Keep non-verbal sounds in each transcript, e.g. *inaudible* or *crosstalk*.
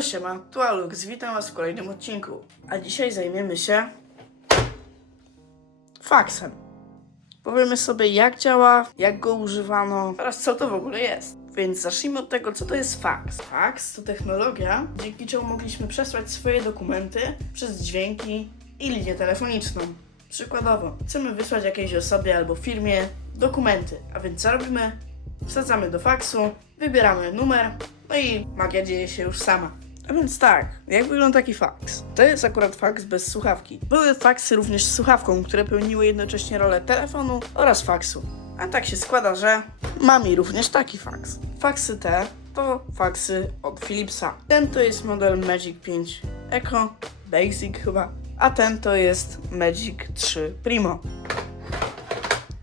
No siema, tu Alux, witam was w kolejnym odcinku. A dzisiaj zajmiemy się faksem. Powiemy sobie jak działa, jak go używano oraz co to w ogóle jest. Więc zacznijmy od tego, co to jest faks. Faks to technologia, dzięki czemu mogliśmy przesłać swoje dokumenty przez dźwięki i linię telefoniczną. Przykładowo, chcemy wysłać jakiejś osobie albo firmie dokumenty, a więc co robimy? Wsadzamy do faksu, wybieramy numer, no i magia dzieje się już sama. A więc tak, jak wygląda taki faks? To jest akurat faks bez słuchawki. Były faksy również z słuchawką, które pełniły jednocześnie rolę telefonu oraz faksu. A tak się składa, że mam i również taki faks. Faksy te to faksy od Philipsa. Ten to jest model Magic 5 Eco, Basic chyba, a ten to jest Magic 3 Primo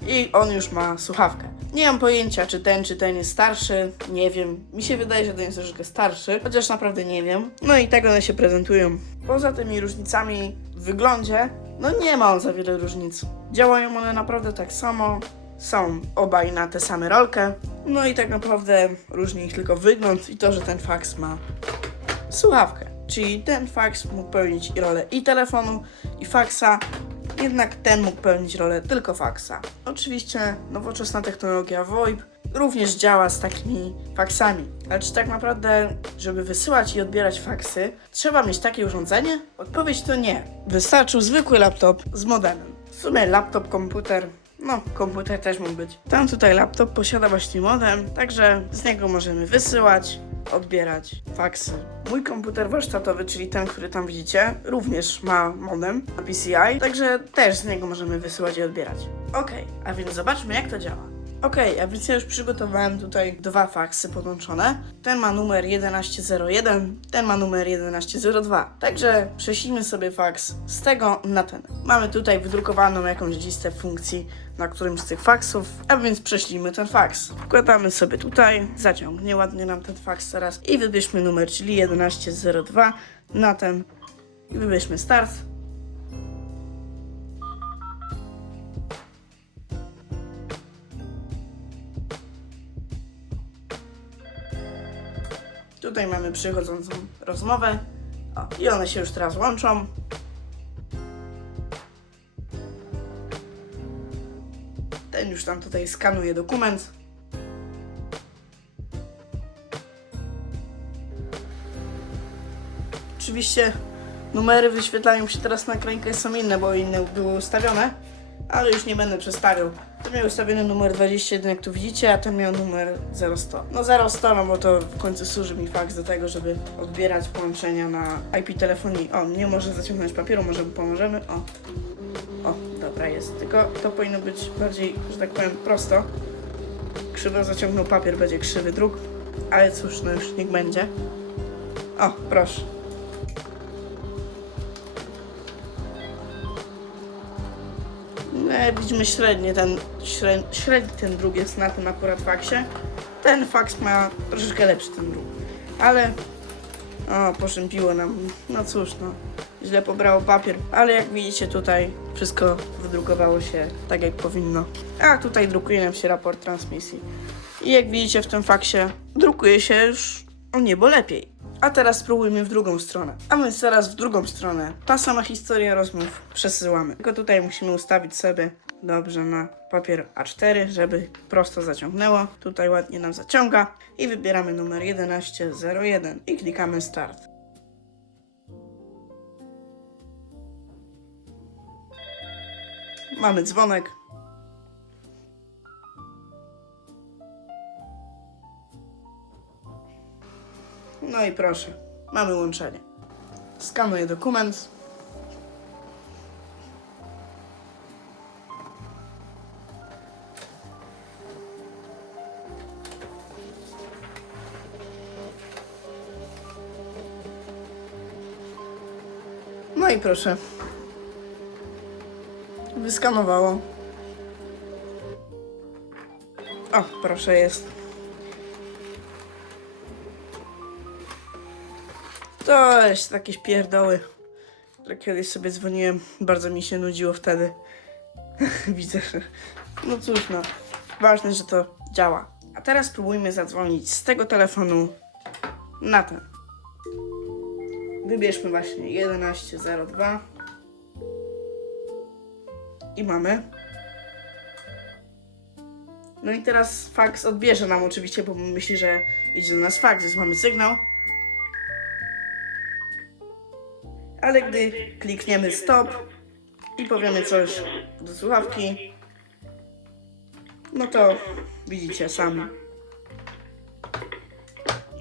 i on już ma słuchawkę. Nie mam pojęcia, czy ten, czy ten jest starszy. Nie wiem. Mi się wydaje, że ten jest troszeczkę starszy, chociaż naprawdę nie wiem. No i tak one się prezentują. Poza tymi różnicami w wyglądzie, no nie ma on za wiele różnic. Działają one naprawdę tak samo. Są obaj na tę samą rolkę. No i tak naprawdę różni ich tylko wygląd i to, że ten faks ma słuchawkę. Czyli ten faks mógł pełnić rolę i telefonu, i faksa, jednak ten mógł pełnić rolę tylko faksa. Oczywiście nowoczesna technologia VoIP również działa z takimi faksami. Ale czy tak naprawdę, żeby wysyłać i odbierać faksy, trzeba mieć takie urządzenie? Odpowiedź to nie. Wystarczył zwykły laptop z modemem. W sumie laptop, komputer, no, komputer też mógł być. Ten tutaj laptop posiada właśnie modem, także z niego możemy wysyłać, odbierać faksy. Mój komputer warsztatowy, czyli ten, który tam widzicie, również ma modem na PCI, także też z niego możemy wysyłać i odbierać. Okej, a więc zobaczmy jak to działa. Okej, a więc ja już przygotowałem tutaj dwa faksy podłączone. Ten ma numer 1101, ten ma numer 1102. Także prześlijmy sobie faks z tego na ten. Mamy tutaj wydrukowaną jakąś listę funkcji na którymś z tych faksów, a więc prześlijmy ten faks. Wkładamy sobie tutaj, zaciągnie ładnie nam ten faks teraz i wybierzmy numer, czyli 1102 na ten i wybierzmy start. Tutaj mamy przychodzącą rozmowę. O, I one się już teraz łączą. Ten już tam tutaj skanuje dokument. Oczywiście numery wyświetlają się teraz na ekrankę, są inne, bo inne były ustawione, ale już nie będę przestawiał. Ten miał ustawiony numer 21, jak tu widzicie, a ten miał numer 0100. No 0100, no bo to w końcu służy mi faks do tego, żeby odbierać połączenia na IP telefonii. O, nie może zaciągnąć papieru, może mu pomożemy. O, o, dobra jest. Tylko to powinno być bardziej, że tak powiem, prosto. Krzywo zaciągnął papier, będzie krzywy druk. Ale cóż, no już niech będzie. O, proszę. No, widzimy średnie ten, średni, średni ten druk jest na tym akurat faksie. Ten faks ma troszeczkę lepszy ten druk. Ale, o, nam. No cóż, no źle pobrało papier, ale jak widzicie tutaj wszystko wydrukowało się tak jak powinno. A tutaj drukuje nam się raport transmisji. I jak widzicie w tym faksie drukuje się już o niebo lepiej. A teraz spróbujmy w drugą stronę. A więc teraz w drugą stronę. Ta sama historia rozmów przesyłamy. Tylko tutaj musimy ustawić sobie dobrze na papier A4, żeby prosto zaciągnęło. Tutaj ładnie nam zaciąga. I wybieramy numer 1101 i klikamy start. Mamy dzwonek. No i proszę, mamy łączenie. Skanuję dokument. No i proszę. Wyskanowało. O, proszę jest. To jest jakieś pierdoły, które kiedyś sobie dzwoniłem. Bardzo mi się nudziło wtedy. *laughs* Widzę, że... No cóż, no. Ważne, że to działa. A teraz spróbujmy zadzwonić z tego telefonu na ten. wybierzmy właśnie 1102 i mamy. No i teraz fax odbierze nam oczywiście, bo myśli, że idzie do nas fax, więc mamy sygnał. Ale gdy klikniemy stop i powiemy coś do słuchawki, no to widzicie sami.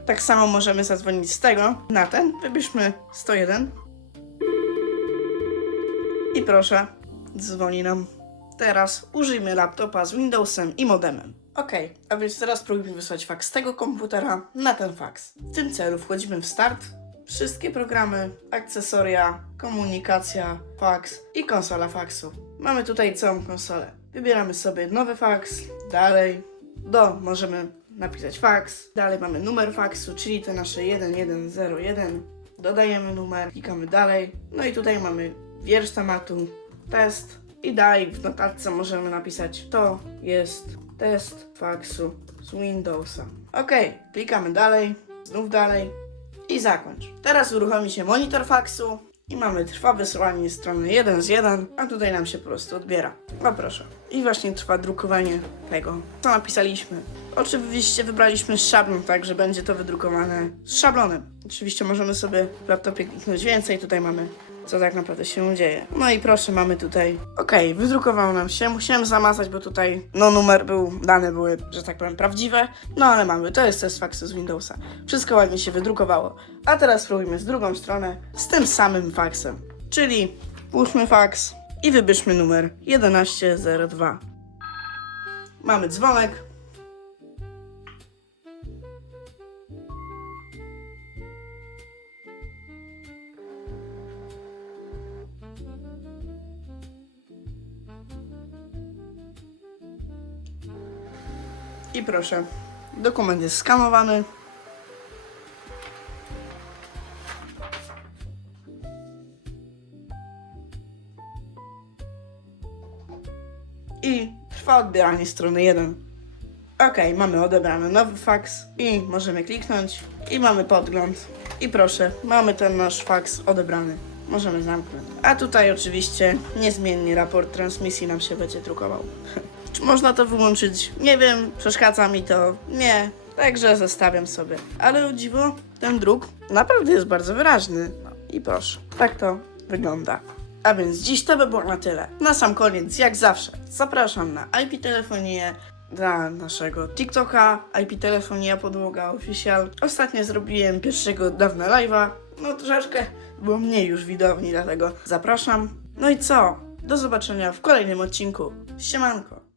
Tak samo możemy zadzwonić z tego na ten. Wybierzmy 101. I proszę, dzwoni nam. Teraz użyjmy laptopa z Windowsem i modemem. Ok, a więc teraz spróbujmy wysłać faks z tego komputera na ten faks. W tym celu wchodzimy w start, wszystkie programy, akcesoria, komunikacja, faks i konsola faksu. Mamy tutaj całą konsolę. Wybieramy sobie nowy faks, dalej, do możemy napisać faks, dalej mamy numer faksu, czyli te nasze 1101, dodajemy numer, klikamy dalej, no i tutaj mamy wiersz tematu, test i dalej w notatce możemy napisać to jest test faksu z Windowsa. Ok, klikamy dalej, znów dalej i zakończ. Teraz uruchomi się monitor faksu i mamy trwa wysyłanie strony 1 z 1, a tutaj nam się po prostu odbiera. No proszę. I właśnie trwa drukowanie tego, co napisaliśmy. Oczywiście wybraliśmy szablon, tak, że będzie to wydrukowane z szablonem. Oczywiście możemy sobie w laptopie kliknąć więcej, tutaj mamy co tak naprawdę się dzieje. No i proszę, mamy tutaj. Okej, wydrukowało nam się. Musiałem zamazać, bo tutaj no numer był, dane były, że tak powiem, prawdziwe. No ale mamy, to jest test faksu z Windowsa. Wszystko ładnie się wydrukowało. A teraz spróbujmy z drugą stronę z tym samym faksem. Czyli włóżmy faks i wybierzmy numer 1102. Mamy dzwonek. I proszę, dokument jest skanowany. I trwa odbieranie strony 1. Ok, mamy odebrany nowy faks i możemy kliknąć i mamy podgląd. I proszę, mamy ten nasz faks odebrany. Możemy zamknąć. A tutaj oczywiście niezmiennie raport transmisji nam się będzie drukował. *laughs* Czy można to wyłączyć? Nie wiem, przeszkadza mi to. Nie, także zostawiam sobie. Ale o dziwo, ten druk naprawdę jest bardzo wyraźny. No i proszę, tak to wygląda. A więc dziś to by było na tyle. Na sam koniec, jak zawsze, zapraszam na IP Telefonię, dla naszego TikToka, IP Telefonia Podłoga Official. Ostatnio zrobiłem pierwszego dawne live'a. No troszeczkę było mniej już widowni, dlatego zapraszam. No i co? Do zobaczenia w kolejnym odcinku. Siemanko!